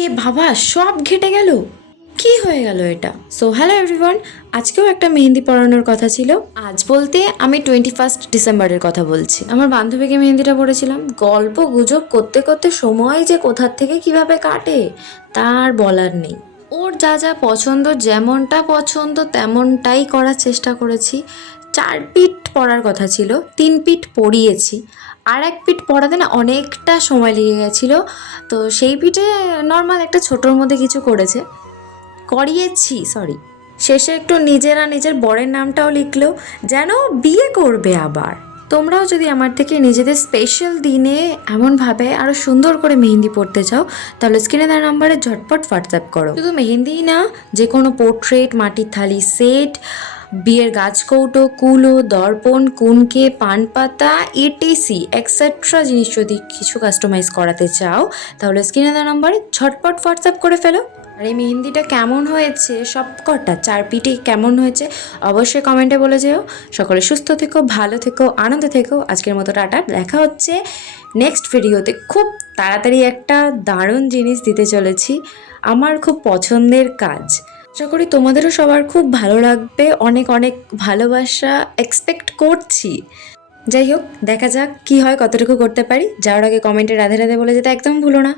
এ বাবা, সব ঘেটে গেল! কি হয়ে গেল এটা? সো হ্যালো এভরিওয়ান, আজকেও একটা মেহেন্দি পরানোর কথা ছিল। আজ বলতে আমি 21 ডিসেম্বরের কথা বলছি। আমার বান্ধবীকে মেহেন্দিটা পড়েছিলাম। গল্প গুজব করতে করতে সময় যে কোথার থেকে কিভাবে কাটে তার বলার নেই। ওর যা যা পছন্দ, যেমনটা পছন্দ তেমনটাই করার চেষ্টা করেছি। 4 পিঠ পড়ার কথা ছিল, 3 পিঠ পরিয়েছি। আর এক পিঠ পড়াতে না অনেকটা সময় লেগে গেছিলো। তো সেই পিঠে নর্মাল একটা ছোটোর মধ্যে কিছু করিয়েছি, সরি। শেষে একটু নিজেরা নিজের বরের নামটাও লিখলো, যেন বিয়ে করবে আবার। তোমরাও যদি আমার থেকে নিজেদের স্পেশাল দিনে এমনভাবে আরও সুন্দর করে মেহেন্দি পড়তে চাও, তাহলে স্ক্রিনে দেওয়া নাম্বারে ঝটপট হোয়াটসঅ্যাপ করো। শুধু মেহেন্দিই না, যে কোনো পোর্ট্রেট, মাটির থালি সেট, বিয়ের গাছকৌটো, কুলো, দর্পণ, কুনকে, পানপাতা, এটিসি এক্সেট্রা জিনিস যদি কিছু কাস্টমাইজ করাতে চাও, তাহলে স্ক্রিনে দেওয়া নাম্বারে ঝটপট হোয়াটসঅ্যাপ করে ফেলো। আর এই মেহেন্দিটা কেমন হয়েছে, সবকটা 4 পিঠে কেমন হয়েছে, অবশ্যই কমেন্টে বলে যেও। সকলে সুস্থ থেকো, ভালো থেকো, আনন্দে থেকো। আজকের মতো টাটা, দেখা হচ্ছে নেক্সট ভিডিওতে। খুব তাড়াতাড়ি একটা দারুণ জিনিস দিতে চলেছি, আমার খুব পছন্দের কাজ। আশা করি তোমাদেরও সবার খুব ভালো লাগবে। অনেক অনেক ভালোবাসা এক্সপেক্ট করছি। যাই হোক, দেখা যাক কি হয়, কতটুকু করতে পারি। যাওয়ার আগে কমেন্টে রাধে রাধে বলে যেতে একদম ভুলো না।